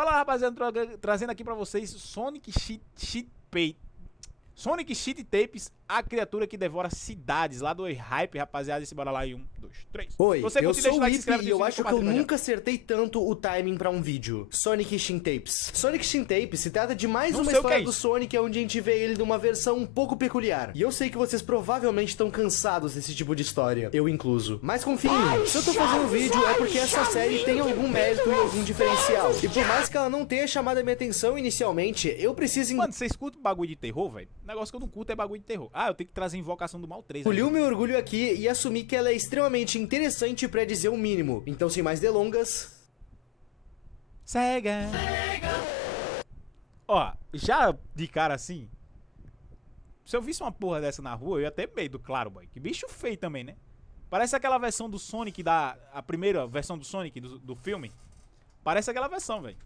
Fala, rapaziada, trazendo aqui pra vocês Sonic Sonic Cheat Tapes, a criatura que devora cidades. Lá do hype, rapaziada. E bora lá em 1, 2, 3. Oi, Você eu sou o like, Whip e eu acho que eu compartilha. nunca acertei tanto o timing pra um vídeo. Sonic Shin Tapes. Sonic Shin Tapes se trata de mais Não uma sei o que história é do isso. Sonic onde a gente vê ele numa versão um pouco peculiar. E eu sei que vocês provavelmente estão cansados desse tipo de história, eu incluso. Mas confiem em mim, se eu tô fazendo vídeo é porque essa série tem algum mérito e algum diferencial. E por mais que ela não tenha chamado a minha atenção inicialmente, eu preciso Mano, vocês curtem bagulho de terror, velho? O negócio que eu não curto é bagulho de terror. Ah, eu tenho que trazer Invocação do Mal 3. engolir o meu orgulho aqui e assumir que ela é extremamente interessante pra dizer o mínimo. Então, sem mais delongas... Sega. Ó, já de cara assim, se eu visse uma porra dessa na rua, eu ia ter medo, claro, boy. Que bicho feio também, né? Parece aquela versão do Sonic, a primeira versão do Sonic do filme. Parece aquela versão, velho.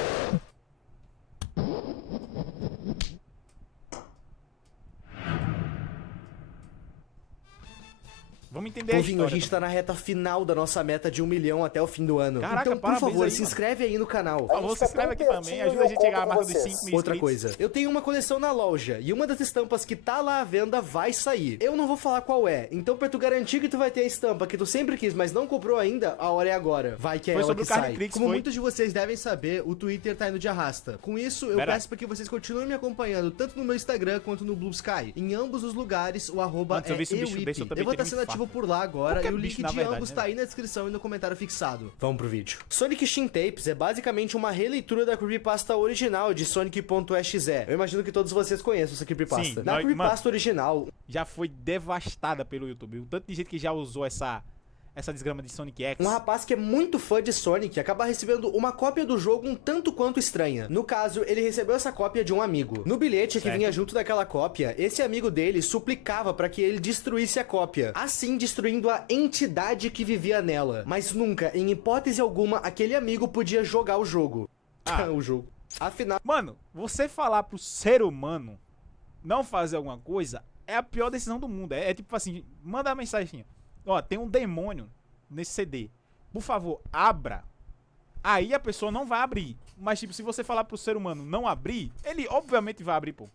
Vamos entender a Povinho, a história. gente tá na reta final da nossa meta de 1 milhão até o fim do ano. Caraca, então, por parabéns favor, aí, se mano. inscreve aí no canal. Por favor, se inscreve aqui também, ajuda a gente a chegar à marca dos 5 mil inscritos. Outra coisa, eu tenho uma coleção na loja e uma das estampas que tá lá à venda vai sair. Eu não vou falar qual é, então pra tu garantir que tu vai ter a estampa que tu sempre quis, mas não comprou ainda, a hora é agora. Vai que é Foi ela sobre que o Carne sai. Crix, Como foi? muitos de vocês devem saber, o Twitter tá indo de arrasta. Com isso, eu Verdade. peço pra que vocês continuem me acompanhando, tanto no meu Instagram quanto no Blue Sky. Em ambos os lugares, o arroba Antes eu é vi esse bicho euip. desse, eu também Eu vou estar teria sendo um ativo infarto. por lá agora Qualquer e o bicho, link na de verdade, ambos né, tá aí na descrição e no comentário fixado. Vamos pro vídeo. Sonic Shin Tapes é basicamente uma releitura da creepypasta original de Sonic.exe. Eu imagino que todos vocês conheçam essa creepypasta. Sim, Na nós- creepypasta original, Já foi devastada pelo YouTube. O tanto de gente que já usou essa desgrama de Sonic X. um rapaz que é muito fã de Sonic acaba recebendo uma cópia do jogo um tanto quanto estranha. No caso, ele recebeu essa cópia de um amigo. No bilhete que Certo. vinha junto daquela cópia, esse amigo dele suplicava para que ele destruísse a cópia, assim destruindo a entidade que vivia nela. Mas nunca, em hipótese alguma, aquele amigo podia jogar o jogo. Ah. o jogo. Afinal, Mano, você falar pro ser humano não fazer alguma coisa é a pior decisão do mundo. É tipo assim, manda uma mensagem. Ó, tem um demônio nesse CD. Por favor, abra. Aí a pessoa não vai abrir. Mas tipo, se você falar pro ser humano não abrir, ele obviamente vai abrir, pô.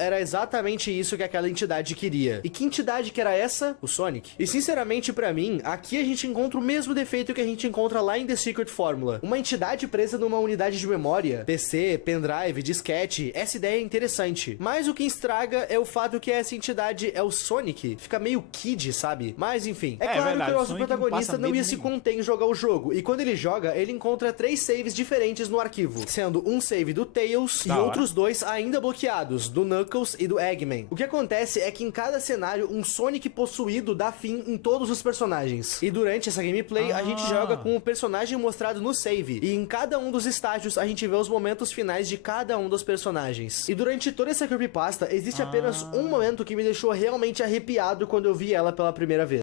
era exatamente isso que aquela entidade queria. E que entidade que era essa? O Sonic. E sinceramente, pra mim, aqui a gente encontra o mesmo defeito que a gente encontra lá em The Secret Formula. Uma entidade presa numa unidade de memória, PC, pendrive, disquete. Essa ideia é interessante. Mas o que estraga é o fato que essa entidade é o Sonic. Fica meio kid, sabe? Mas enfim. É claro verdade, que o o nosso Sonic não protagonista passa não ia medo se nenhum. contém em jogar o jogo. E quando ele joga, ele encontra 3 saves diferentes no arquivo. Sendo um save do Tails e Da hora. outros 2 ainda bloqueados, do Knuckles e do Eggman. O que acontece é que em cada cenário, um Sonic possuído dá fim em todos os personagens. E durante essa gameplay, a gente joga com o personagem mostrado no save. E em cada um dos estágios, a gente vê os momentos finais de cada um dos personagens. E durante toda essa creepypasta, existe apenas um momento que me deixou realmente arrepiado quando eu vi ela pela primeira vez.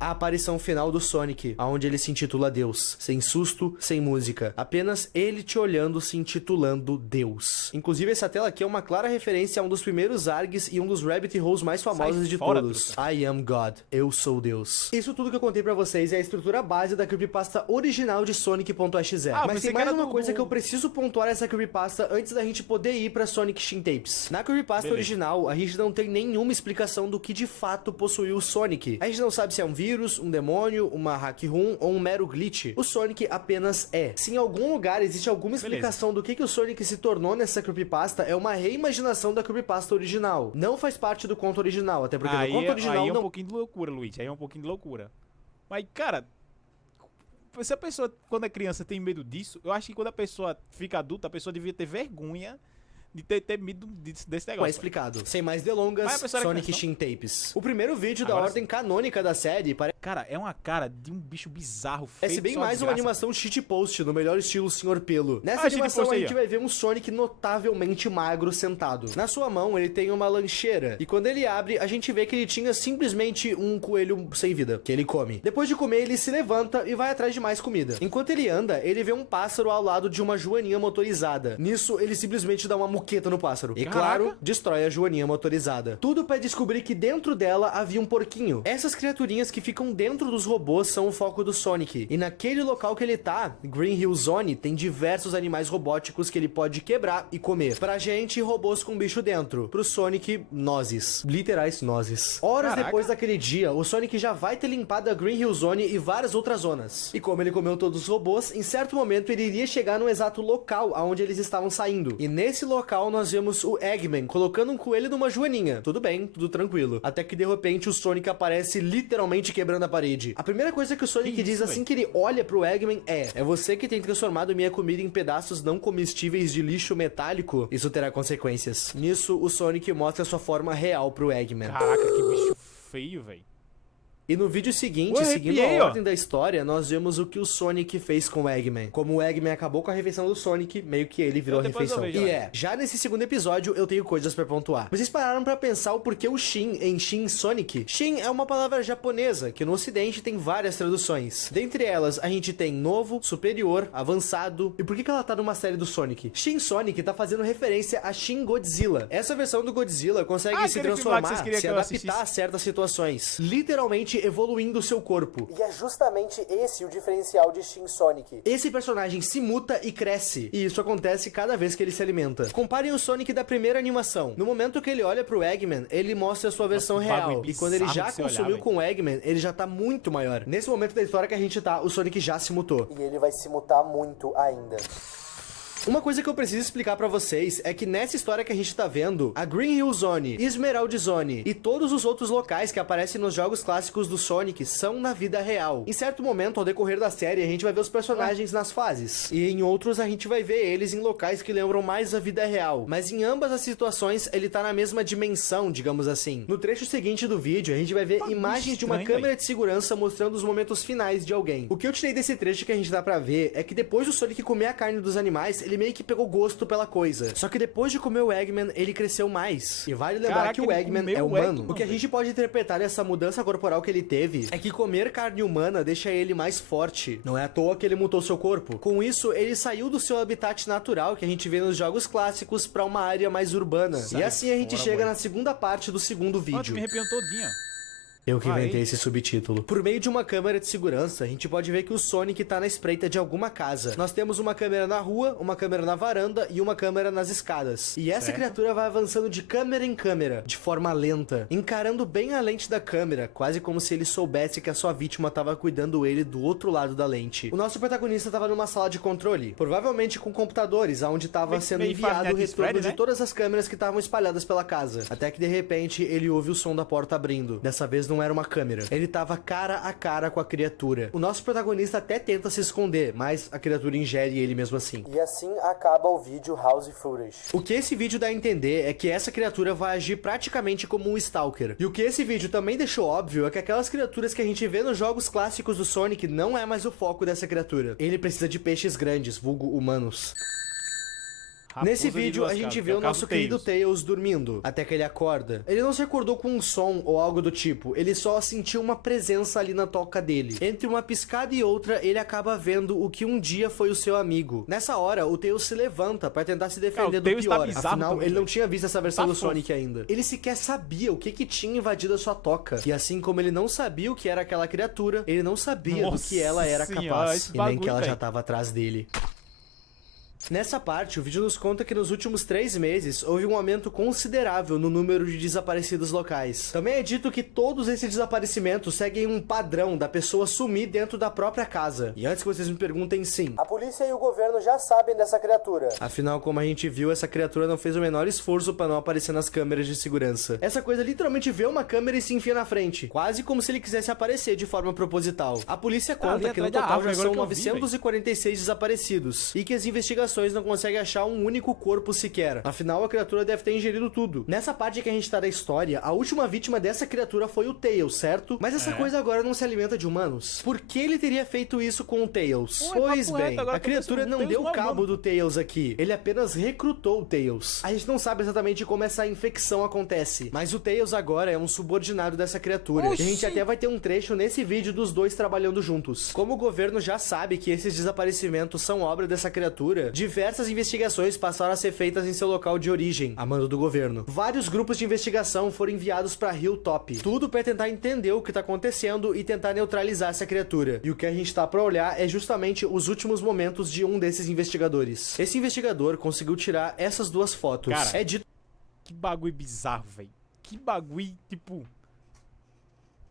A aparição final do Sonic, onde ele se intitula Deus. Sem susto, sem música. Apenas ele te olhando se intitulando Deus. Inclusive, essa tela aqui é uma clara referência a um dos primeiros ARGs e um dos rabbit holes mais famosos Sai de fora, todos. truta. I am God. Eu sou Deus. Isso tudo que eu contei pra vocês é a estrutura base da creepypasta original de Sonic.exe. Ah, Mas pensei tem que mais era uma do- coisa que eu preciso pontuar essa creepypasta antes da gente poder ir pra Sonic Shin Tapes. Na creepypasta Beleza. original, a gente não tem nenhuma explicação do que de fato possuiu o Sonic. A gente não sabe se é um vírus, um demônio, uma hack room ou um mero glitch. O Sonic apenas é. Se em algum lugar existe alguma explicação do que o Sonic se tornou nessa creepypasta, é uma reimaginação da creepypasta original. Não faz parte do conto original, até porque no conto original aí é um não... pouquinho de loucura, Luigi. Aí é um pouquinho de loucura. Mas, cara, se a pessoa, quando é criança, tem medo disso, eu acho que quando a pessoa fica adulta, a pessoa devia ter vergonha de ter medo desse Não é negócio. explicado. Sem mais Mas delongas, a pessoa era Sonic criança, Shin Tapes. O primeiro vídeo da Agora ordem canônica da série parece Cara, é uma cara de um bicho bizarro, feio. bem só mais uma desgraça. animação shitpost, no melhor estilo Sr. Pelo. Nessa Ah, animação shitpost a aí, gente ó. vai ver um Sonic notavelmente magro sentado. Na sua mão ele tem uma lancheira, e quando ele abre, a gente vê que ele tinha simplesmente um coelho sem vida, que ele come. Depois de comer, ele se levanta e vai atrás de mais comida. Enquanto ele anda, ele vê um pássaro ao lado de uma joaninha motorizada. Nisso, ele simplesmente dá uma moqueta no pássaro. E Caraca. claro, destrói a joaninha motorizada. Tudo pra descobrir que dentro dela havia um porquinho. Essas criaturinhas que ficam dentro dos robôs são o foco do Sonic. E naquele local que ele tá, Green Hill Zone, tem diversos animais robóticos que ele pode quebrar e comer. Pra gente, robôs com bicho dentro. Pro Sonic, nozes. Literais nozes. Horas Caraca. depois daquele dia, o Sonic já vai ter limpado a Green Hill Zone e várias outras zonas. E como ele comeu todos os robôs, em certo momento ele iria chegar no exato local aonde eles estavam saindo. E nesse local nós vemos o Eggman colocando um coelho numa joaninha. Tudo bem, tudo tranquilo. Até que de repente o Sonic aparece literalmente quebrando a parede. A primeira coisa que o Sonic Que diz isso, assim que ele olha pro Eggman é você que tem transformado minha comida em pedaços não comestíveis de lixo metálico? Isso terá consequências. Nisso, o Sonic mostra sua forma real pro Eggman. Caraca, que bicho feio, velho. E no vídeo seguinte, Ué, seguindo arrepiei, a ó. ordem da história, nós vemos o que o Sonic fez com o Eggman. Como o Eggman acabou com a refeição do Sonic, meio que ele virou a Depois eu refeição. vejo, E olha. já nesse segundo episódio, eu tenho coisas pra pontuar. Vocês pararam pra pensar o porquê o Shin em Shin Sonic? Shin é uma palavra japonesa, que no ocidente tem várias traduções. Dentre elas, a gente tem novo, superior, avançado. E por que ela tá numa série do Sonic? Shin Sonic tá fazendo referência a Shin Godzilla. Essa versão do Godzilla consegue se aquele filme lá que vocês transformar, queriam se que eu adaptar assistisse. a certas situações, literalmente evoluindo seu corpo. E é justamente esse o diferencial de Shin Sonic. Esse personagem se muta e cresce, e isso acontece cada vez que ele se alimenta. Comparem o Sonic da primeira animação. No momento que ele olha pro Eggman, ele mostra a sua versão Nossa, um bagulho real. E quando ele bizarro já de se olhar, consumiu velho. com o Eggman, ele já tá muito maior. Nesse momento da história que a gente tá, o Sonic já se mutou. E ele vai se mutar muito ainda. Uma coisa que eu preciso explicar pra vocês é que nessa história que a gente tá vendo, a Green Hill Zone, Emerald Zone e todos os outros locais que aparecem nos jogos clássicos do Sonic são na vida real. Em certo momento, ao decorrer da série, a gente vai ver os personagens nas fases. E em outros, a gente vai ver eles em locais que lembram mais a vida real. Mas em ambas as situações, ele tá na mesma dimensão, digamos assim. No trecho seguinte do vídeo, a gente vai ver imagens de uma estranho, câmera véi. de segurança mostrando os momentos finais de alguém. O que eu tirei desse trecho que a gente dá pra ver é que depois do Sonic comer a carne dos animais, ele meio que pegou gosto pela coisa. Só que depois de comer o Eggman, ele cresceu mais. E vale lembrar Caraca, que o ele Eggman comeu é o humano. Eggman, O que a velho. gente pode interpretar dessa mudança corporal que ele teve é que comer carne humana deixa ele mais forte. Não é à toa que ele mutou seu corpo. Com isso, ele saiu do seu habitat natural que a gente vê nos jogos clássicos pra uma área mais urbana. Sai E assim a gente fora, chega boy. na segunda parte do segundo Ó, tu vídeo. me arrepiou todinho. Eu que inventei Aí. esse subtítulo. Por meio de uma câmera de segurança, a gente pode ver que o Sonic tá na espreita de alguma casa. Nós temos uma câmera na rua, uma câmera na varanda e uma câmera nas escadas. E essa Certo. criatura vai avançando de câmera em câmera, de forma lenta, encarando bem a lente da câmera, quase como se ele soubesse que a sua vítima tava cuidando ele do outro lado da lente. O nosso protagonista tava numa sala de controle, provavelmente com computadores, aonde tava sendo meio enviado o Five Nights at retorno Freddy's, de né? todas as câmeras que estavam espalhadas pela casa. Até que de repente ele ouve o som da porta abrindo. Dessa vez não era uma câmera. Ele tava cara a cara com a criatura. O nosso protagonista até tenta se esconder, mas a criatura ingere ele mesmo assim. E assim acaba o vídeo House Footage. O que esse vídeo dá a entender é que essa criatura vai agir praticamente como um Stalker. E o que esse vídeo também deixou óbvio é que aquelas criaturas que a gente vê nos jogos clássicos do Sonic não é mais o foco dessa criatura. Ele precisa de peixes grandes, vulgo humanos. Nesse Raposa de vídeo, duas a gente casas, vê que é o caso nosso querido Tails. Tails dormindo, até que ele acorda. Ele não se acordou com um som ou algo do tipo, ele só sentiu uma presença ali na toca dele. Entre uma piscada e outra, ele acaba vendo o que um dia foi o seu amigo. Nessa hora, o Tails se levanta pra tentar se defender o do Tails tá pior. bizarro Afinal, também, ele não velho. tinha visto essa versão Tá do fofo. Sonic ainda. Ele sequer sabia o que tinha invadido a sua toca. E assim como ele não sabia o que era aquela criatura, ele não sabia do que ela era Nossa senhora, capaz. esse E nem que bagulho, ela já velho. tava atrás dele. Nessa parte, o vídeo nos conta que nos últimos 3 meses houve um aumento considerável no número de desaparecidos locais. Também é dito que todos esses desaparecimentos seguem um padrão da pessoa sumir dentro da própria casa. E antes que vocês me perguntem, sim, a polícia e o governo já sabem dessa criatura. Afinal, como a gente viu, essa criatura não fez o menor esforço para não aparecer nas câmeras de segurança. Essa coisa literalmente vê uma câmera e se enfia na frente, quase como se ele quisesse aparecer de forma proposital. A polícia Tá ali conta que no atrás da total árvore, já agora são que eu vi, 946 desaparecidos e que as investigações não conseguem achar um único corpo sequer. Afinal, a criatura deve ter ingerido tudo. Nessa parte que a gente tá da história, a última vítima dessa criatura foi o Tails, certo? Mas essa coisa agora não se alimenta de humanos. Por que ele teria feito isso com o Tails? Ué, Pois papo reto, bem, agora a que eu criatura penso, não o Tails deu não é cabo humano. do Tails aqui. Ele apenas recrutou o Tails. A gente não sabe exatamente como essa infecção acontece, mas o Tails agora é um subordinado dessa criatura. Oxi. E a gente até vai ter um trecho nesse vídeo dos dois trabalhando juntos. Como o governo já sabe que esses desaparecimentos são obra dessa criatura, diversas investigações passaram a ser feitas em seu local de origem, a mando do governo. Vários grupos de investigação foram enviados pra Hilltop, tudo pra tentar entender o que tá acontecendo e tentar neutralizar essa criatura. E o que a gente tá pra olhar é justamente os últimos momentos de um desses investigadores. Esse investigador conseguiu tirar essas duas fotos. Cara, é dito que bagulho bizarro, velho. Que bagulho, tipo...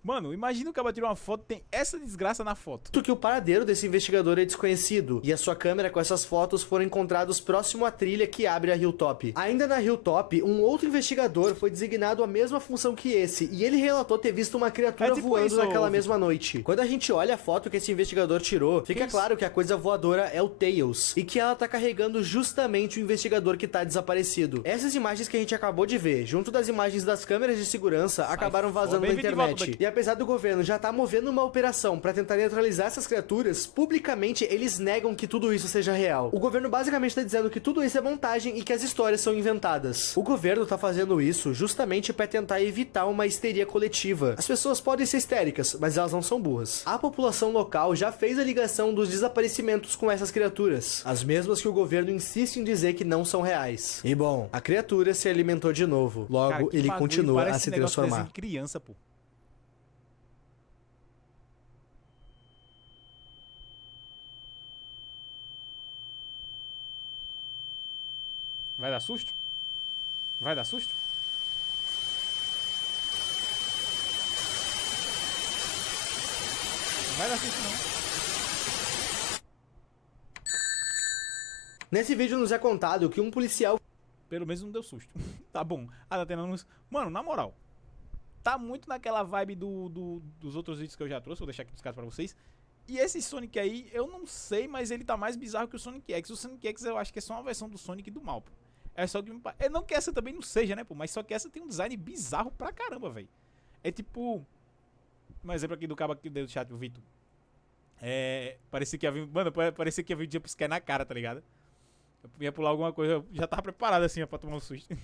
Mano, imagina o cara tirou uma foto e tem essa desgraça na foto. que o paradeiro desse investigador é desconhecido, e a sua câmera com essas fotos foram encontrados próximo à trilha que abre a Hilltop. Ainda na Hilltop, um outro investigador foi designado a mesma função que esse, e ele relatou ter visto uma criatura tipo voando isso, naquela Vitor. mesma noite. Quando a gente olha a foto que esse investigador tirou, fica claro que a coisa voadora é o Tails, e que ela tá carregando justamente o investigador que tá desaparecido. Essas imagens que a gente acabou de ver, junto das imagens das câmeras de segurança, acabaram vazando fora. na Bem-vindo de volta, internet. Bucky. E apesar do governo já tá movendo uma operação pra tentar neutralizar essas criaturas, publicamente eles negam que tudo isso seja real. O governo basicamente tá dizendo que tudo isso é montagem e que as histórias são inventadas. O governo tá fazendo isso justamente pra tentar evitar uma histeria coletiva. As pessoas podem ser histéricas, mas elas não são burras. A população local já fez a ligação dos desaparecimentos com essas criaturas, as mesmas que o governo insiste em dizer que não são reais. E bom, a criatura se alimentou de novo. Logo, Cara, que ele bagulho, continua parece a se negócio de transformar. desenho de criança, pô. Vai dar susto? Vai dar susto? Não vai dar susto, não. Nesse vídeo nos é contado que um policial Pelo menos não deu susto. Tá bom. Ah, tá tendo uns... Mano, na moral. Tá muito naquela vibe dos outros vídeos que eu já trouxe. Vou deixar aqui nos casos pra vocês. E esse Sonic aí, eu não sei, mas ele tá mais bizarro que o Sonic X. O Sonic X eu acho que é só uma versão do Sonic do mal, pô. É só que... É não que essa também não seja, né, pô? Mas só que essa tem um design bizarro pra caramba, velho. É tipo... Um exemplo aqui do cabo aqui do chat, o Vitor. Parecia que ia vir... Mano, parecia que ia vir o jumpscare na cara, tá ligado? Eu ia pular alguma coisa, eu já tava preparado assim, ó, pra tomar um susto.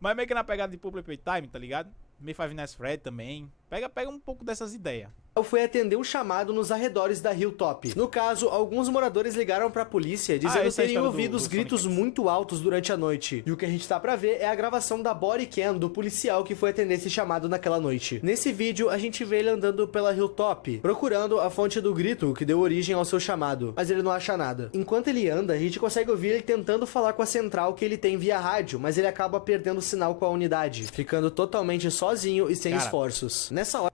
Mas meio que na pegada de Public Playtime, tá ligado? Meio Five Nights at Freddy's também. Pega um pouco dessas ideias. foi atender um chamado nos arredores da Hilltop. No caso, alguns moradores ligaram pra polícia dizendo essa é a terem história ouvido do os gritos Sonic X. muito altos durante a noite. E o que a gente tá pra ver é a gravação da body cam do policial que foi atender esse chamado naquela noite. Nesse vídeo, a gente vê ele andando pela Hilltop, procurando a fonte do grito que deu origem ao seu chamado, mas ele não acha nada. Enquanto ele anda, a gente consegue ouvir ele tentando falar com a central que ele tem via rádio, mas ele acaba perdendo o sinal com a unidade, ficando totalmente sozinho e sem Cara, esforços. Nessa hora,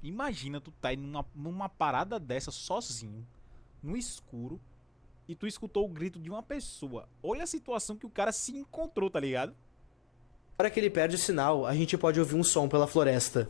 Imagina tu tá indo numa parada dessa sozinho, no escuro, e tu escutou o grito de uma pessoa. Olha a situação que o cara se encontrou, tá ligado? na hora que ele perde o sinal, a gente pode ouvir um som pela floresta.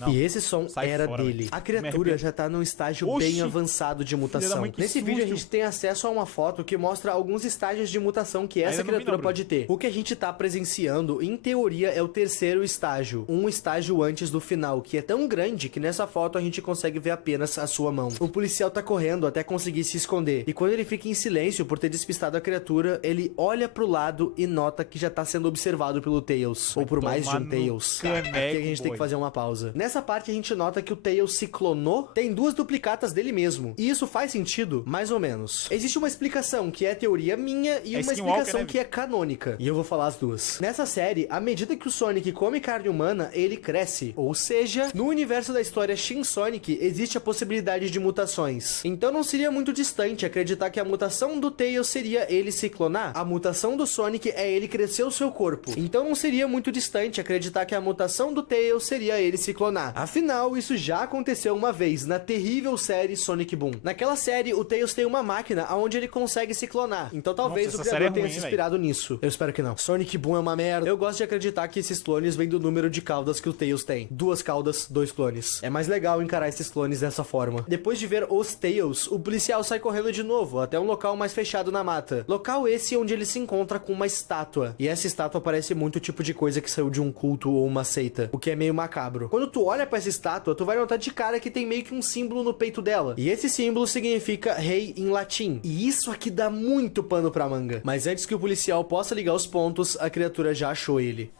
Não, E esse som sai era fora, dele. velho. A criatura Merda. já tá num estágio Oxi! bem avançado de Filha da mutação. mãe, que Nesse vídeo a susto! gente tem acesso a uma foto que mostra alguns estágios de mutação que essa Ainda não vi, criatura não, pode ter. O que a gente tá presenciando, em teoria, é o terceiro estágio. Um estágio antes do final, que é tão grande que nessa foto a gente consegue ver apenas a sua mão. O policial tá correndo até conseguir se esconder. E quando ele fica em silêncio por ter despistado a criatura, ele olha pro lado e nota que já tá sendo observado pelo Tails. Ou por mais de tomar um no Tails. caneco, Aqui a gente tem boy. que fazer uma pausa. Nessa parte a gente nota que o Tails se clonou, tem duas duplicatas dele mesmo. E isso faz sentido? Mais ou menos. Existe uma explicação que é teoria minha e É uma Skinwalker, explicação né, que é canônica. E eu vou falar as duas. Nessa série, à medida que o Sonic come carne humana, ele cresce. Ou seja, no universo da história Shin Sonic, existe a possibilidade de mutações. Então não seria muito distante acreditar que a mutação do Tails seria ele se clonar. A mutação do Sonic é ele crescer o seu corpo. Então não seria muito distante acreditar que a mutação do Tails seria ele se clonar. Afinal, isso já aconteceu uma vez na terrível série Sonic Boom. Naquela série, o Tails tem uma máquina onde ele consegue se clonar. Então talvez Nossa, o essa criador série é tenha ruim, se hein, inspirado nisso. Eu espero que não. Sonic Boom é uma merda. Eu gosto de acreditar que esses clones vêm do número de caudas que o Tails tem. 2 caudas, 2 clones. É mais legal encarar esses clones dessa forma. Depois de ver os Tails, o policial sai correndo de novo até um local mais fechado na mata. Local esse onde ele se encontra com uma estátua. E essa estátua parece muito o tipo de coisa que saiu de um culto ou uma seita, o que é meio macabro. Quando tu olha pra essa estátua, tu vai notar de cara que tem meio que um símbolo no peito dela. E esse símbolo significa rei em latim. E isso aqui dá muito pano pra manga. Mas antes que o policial possa ligar os pontos, a criatura já achou ele.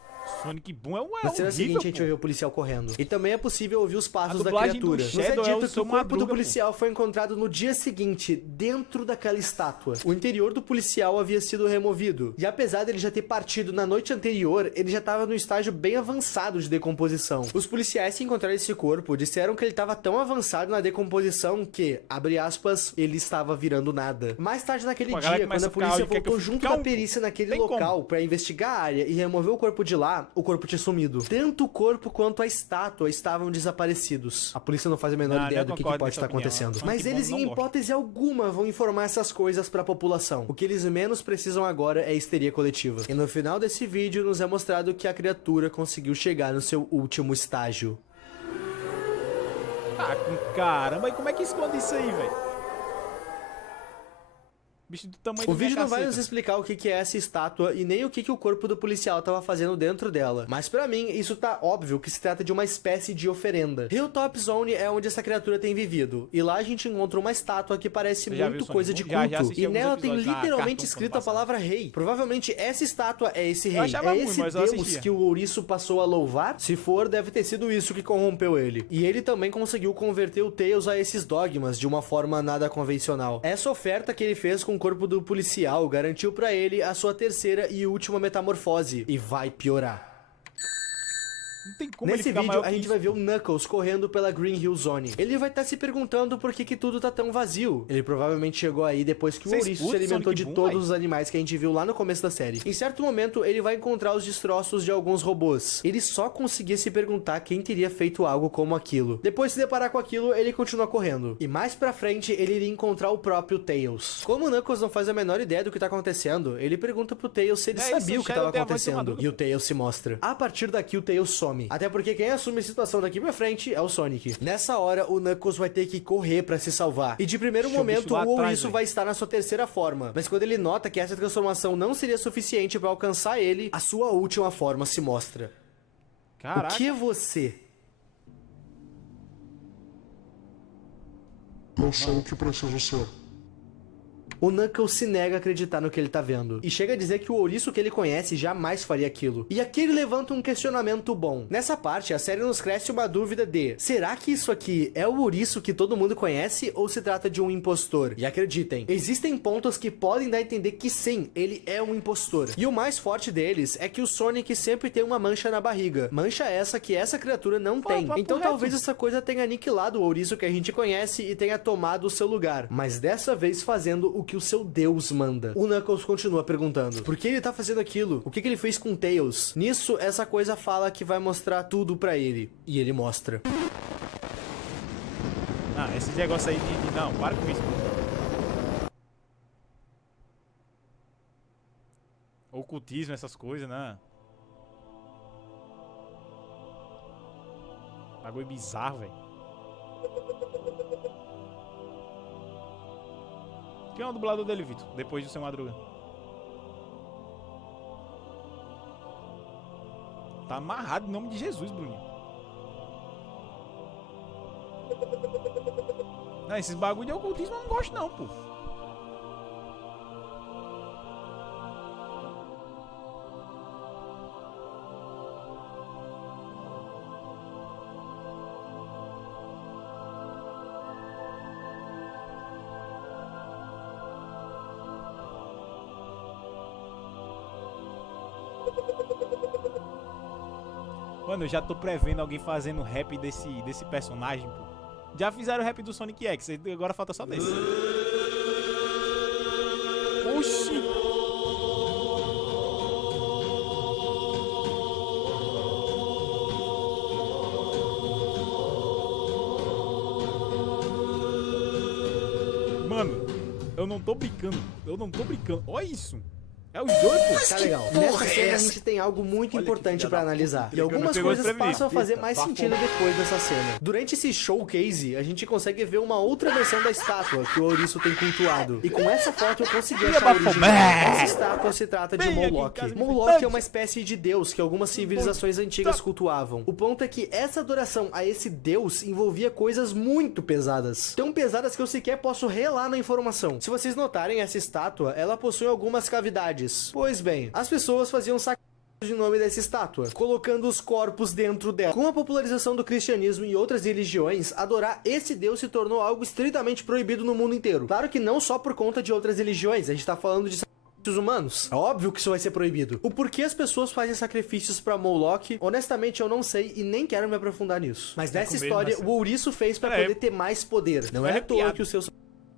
Sonic Boom é Na cena horrível, seguinte, a gente pô. vai ver o policial correndo. E também é possível ouvir os passos A da dublagem do criatura. Nos é Shadow é o dito que seu o corpo Madruga, do pô. policial foi encontrado no dia seguinte, dentro daquela estátua. O interior do policial havia sido removido. E apesar dele já ter partido na noite anterior, ele já estava no estágio bem avançado de decomposição. Os policiais que encontraram esse corpo disseram que ele estava tão avançado na decomposição que, abre aspas, ele estava virando nada. Mais tarde naquele Pô, a galera dia, quando começa a a ficar, polícia "Olha, quer que eu voltou fique junto da calmo?" perícia naquele Tem local pra investigar a área e remover o corpo de lá, o corpo tinha sumido. Tanto o corpo quanto a estátua estavam desaparecidos. A polícia não faz a menor Não, ideia eu do que concordo pode nessa estar opinião. acontecendo. Sonic Mas Boom eles, não em gosto. hipótese alguma, vão informar essas coisas pra população. O que eles menos precisam agora é histeria coletiva. E no final desse vídeo, nos é mostrado que a criatura conseguiu chegar no seu último estágio. Ah, com caramba, e como é que esconde isso aí, velho? Bicho do tamanho O da minha vídeo não vai nos caceta. explicar o que é essa estátua e nem o que o corpo do policial tava fazendo dentro dela. Mas pra mim, isso tá óbvio que se trata de uma espécie de oferenda. Hilltop Zone é onde essa criatura tem vivido. E lá a gente encontra uma estátua que parece Você já muito viu coisa Sonic de Boom? Já culto. assisti E alguns nela tem episódios na literalmente Cartoon escrito a ano passado. palavra rei. Provavelmente essa estátua é esse rei. achava É ruim, esse mas eu deus assistia. que o ouriço passou a louvar? Se for, deve ter sido isso que corrompeu ele. E ele também conseguiu converter o Tails a esses dogmas de uma forma nada convencional. Essa oferta que ele fez com o corpo do policial garantiu pra ele a sua terceira e última metamorfose. E vai piorar. Não tem como Nesse ele ficar vídeo, maior a que gente isso, vai ver pô. o Knuckles correndo pela Green Hill Zone. Ele vai estar se perguntando por que tudo tá tão vazio. Ele provavelmente chegou aí depois que o Vocês ouriço se curtem alimentou Sonic de Boom, todos véi? os animais que a gente viu lá no começo da série. Em certo momento, ele vai encontrar os destroços de alguns robôs. Ele só conseguia se perguntar quem teria feito algo como aquilo. Depois de se deparar com aquilo, ele continua correndo. E mais pra frente, ele iria encontrar o próprio Tails. Como o Knuckles não faz a menor ideia do que tá acontecendo, ele pergunta pro Tails se ele É sabia isso, o que Shadow tava tem a voz de acontecendo. Madruga. E o Tails se mostra. A partir daqui, o Tails some. Até porque quem assume a situação daqui pra frente é o Sonic. Nessa hora, o Knuckles vai ter que correr pra se salvar. E de primeiro Deixa o bicho momento, lá o atrás, ouriço velho. vai estar na sua terceira forma. Mas quando ele nota que essa transformação não seria suficiente pra alcançar ele, a sua última forma se mostra. Caraca. O que é você? Eu sou o que preciso ser. O Knuckles se nega a acreditar no que ele tá vendo. E chega a dizer que o ouriço que ele conhece jamais faria aquilo. E aqui ele levanta um questionamento bom. Nessa parte, a série nos cresce uma dúvida de: será que isso aqui é o ouriço que todo mundo conhece ou se trata de um impostor? E acreditem, existem pontos que podem dar a entender que sim, ele é um impostor. E o mais forte deles é que o Sonic sempre tem uma mancha na barriga. Mancha essa que essa criatura não tem. papo Então reto. talvez essa coisa tenha aniquilado o ouriço que a gente conhece e tenha tomado o seu lugar. Mas dessa vez fazendo o que o seu Deus manda. O Knuckles continua perguntando: por que ele tá fazendo aquilo? O que ele fez com Tails? Nisso, essa coisa fala que vai mostrar tudo pra ele. E ele mostra. Ah, esse negócio aí de... Não, para com isso. Ocultismo, essas coisas, né? Bagulho bizarro, velho. Quem é o dublador dele, Vitor? Depois do Seu Madruga. Tá amarrado em nome de Jesus, Bruninho. Não, esses bagulho de ocultismo eu não gosto não, pô. Mano, eu já tô prevendo alguém fazendo rap desse personagem, pô. Já fizeram o rap do Sonic X, agora falta só desse. Oxi! Mano, eu não tô brincando. Olha isso. É os dois, pô. Tá legal. Nessa cena a gente tem algo muito Olha que importante filha pra da puta. analisar. E Ele algumas pegou coisas desprevenido. passam a fazer Eita, mais bafo. sentido depois dessa cena. Durante esse showcase, a gente consegue ver uma outra versão da estátua que o ouriço tem cultuado. E com essa foto eu consegui achar a original. Essa estátua se trata de Bem aqui em Moloch. casa, Moloch é uma espécie de deus que algumas civilizações antigas cultuavam. O ponto é que essa adoração a esse deus envolvia coisas muito pesadas. Tão pesadas que eu sequer posso relar na informação. Se vocês notarem, essa estátua, ela possui algumas cavidades. Pois bem, as pessoas faziam de nome dessa estátua, colocando os corpos dentro dela. Com a popularização do cristianismo e outras religiões, adorar esse deus se tornou algo estritamente proibido no mundo inteiro. Claro que não só por conta de outras religiões, a gente tá falando de sacrifícios humanos. É óbvio que isso vai ser proibido. O porquê as pessoas fazem sacrifícios pra Moloch, honestamente eu não sei e nem quero me aprofundar nisso. Mas nessa história, o ouriço fez pra poder ter mais poder. Não é à toa que o seu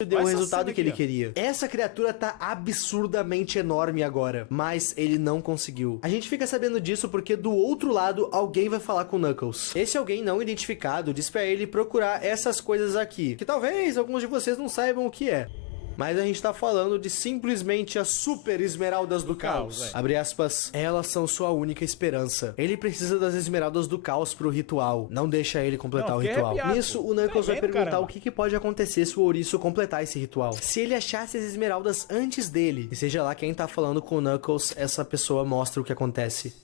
deu o resultado que ele queria. Essa criatura tá absurdamente enorme agora, mas ele não conseguiu. A gente fica sabendo disso porque do outro lado alguém vai falar com o Knuckles. Esse alguém não identificado diz pra ele procurar essas coisas aqui, que talvez alguns de vocês não saibam o que é. Mas a gente tá falando de simplesmente as super esmeraldas do caos. Abre aspas. Elas são sua única esperança. Ele precisa das esmeraldas do caos pro ritual. Não deixa ele completar o ritual. Nisso, o Knuckles vai perguntar o que pode acontecer se o ouriço completar esse ritual. Se ele achasse as esmeraldas antes dele, e seja lá quem tá falando com o Knuckles, essa pessoa mostra o que acontece.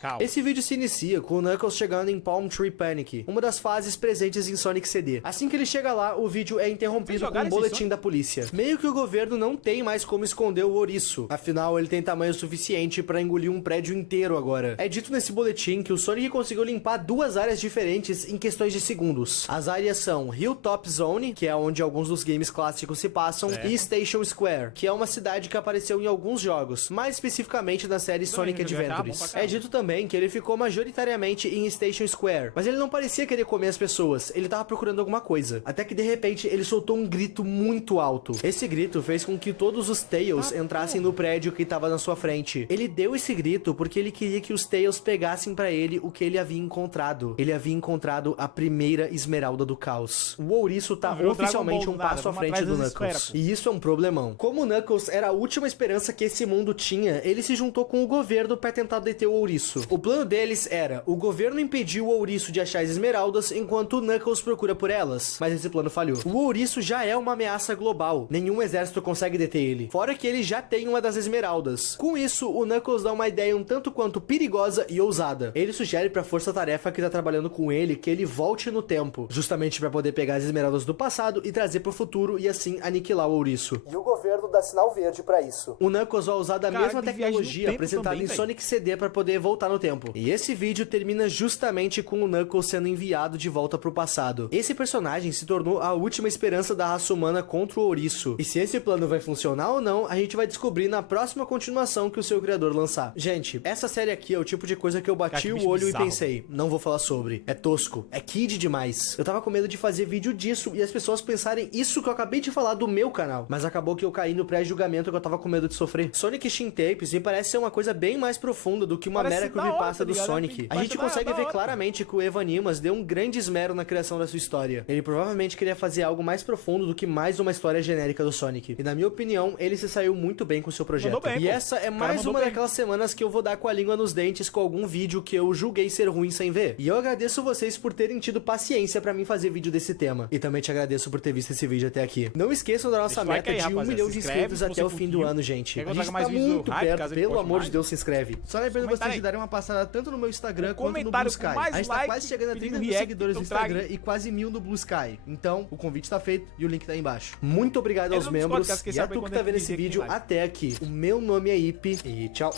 Calma. Esse vídeo se inicia com o Knuckles chegando em Palm Tree Panic, uma das fases presentes em Sonic CD. Assim que ele chega lá, o vídeo é interrompido com um boletim da polícia. Meio que o governo não tem mais como esconder o ouriço, afinal ele tem tamanho suficiente pra engolir um prédio inteiro agora. É dito nesse boletim que o Sonic conseguiu limpar duas áreas diferentes em questões de segundos. As áreas são Hilltop Zone, que é onde alguns dos games clássicos se passam, e Station Square, que é uma cidade que apareceu em alguns jogos, mais especificamente na série Sonic Adventures. É dito também que ele ficou majoritariamente em Station Square, mas ele não parecia querer comer as pessoas, ele tava procurando alguma coisa. Até que de repente ele soltou um grito muito alto. Esse grito fez com que todos os Tails entrassem no prédio que tava na sua frente. Ele deu esse grito porque ele queria que os Tails pegassem pra ele o que ele havia encontrado. Ele havia encontrado a primeira esmeralda do caos. O ouriço tá oficialmente um passo à frente do Knuckles. E isso é um problemão. Como o Knuckles era a última esperança que esse mundo tinha, ele se juntou com o governo pra tentar deter o ouriço. O plano deles era, o governo impediu o ouriço de achar as esmeraldas enquanto o Knuckles procura por elas, mas esse plano falhou. O ouriço já é uma ameaça global, nenhum exército consegue deter ele, fora que ele já tem uma das esmeraldas. Com isso, o Knuckles dá uma ideia um tanto quanto perigosa e ousada. Ele sugere pra força-tarefa que tá trabalhando com ele que ele volte no tempo, justamente pra poder pegar as esmeraldas do passado e trazer pro futuro e assim aniquilar o ouriço. E o governo dá sinal verde pra isso. O Knuckles vai usar da mesma tecnologia apresentada em Sonic CD pra poder voltar no tempo. E esse vídeo termina justamente com o Knuckles sendo enviado de volta pro passado. Esse personagem se tornou a última esperança da raça humana contra o ouriço. E se esse plano vai funcionar ou não, a gente vai descobrir na próxima continuação que o seu criador lançar. Gente, essa série aqui é o tipo de coisa que eu bati o olho e pensei, não vou falar sobre. É tosco, é kid demais. Eu tava com medo de fazer vídeo disso e as pessoas pensarem isso que eu acabei de falar do meu canal. Mas acabou que eu caí no pré-julgamento que eu tava com medo de sofrer. Sonic Shin Tapes me parece ser uma coisa bem mais profunda do que uma mera creepypasta do Sonic. A gente consegue ver claramente que o Evan Nimas deu um grande esmero na criação da sua história. Ele provavelmente queria fazer algo mais profundo do que mais uma história genérica do Sonic. E na minha opinião, ele se saiu muito bem com o seu projeto. E essa é mais uma daquelas semanas que eu vou dar com a língua nos dentes com algum vídeo que eu julguei ser ruim sem ver. E eu agradeço vocês por terem tido paciência pra mim fazer vídeo desse tema. E também te agradeço por ter visto esse vídeo até aqui. Não esqueçam da nossa meta de 1 milhão de inscritos até o fim do ano, gente. A gente tá muito perto, pelo amor de Deus, se inscreve. Só lembrando vocês de darem uma passada tanto no meu Instagram quanto no Blue Sky. A gente tá quase chegando a 30 mil seguidores no Instagram e quase 1000 no Blue Sky. Então, o convite tá feito e o link tá aí embaixo. Muito obrigado aos membros e a tu que tá vendo esse vídeo até aqui. O meu nome é Ipe e tchau.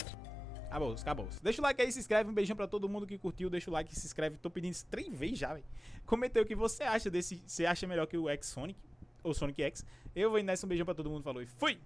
Acabou. Deixa o like aí, se inscreve. Um beijão pra todo mundo que curtiu. Deixa o like e se inscreve. Tô pedindo isso 3 vezes já, velho. Comenta aí o que você acha desse. Você acha melhor que o X Sonic? Ou Sonic X? Eu vou indo nessa. Um beijão pra todo mundo. Falou e fui!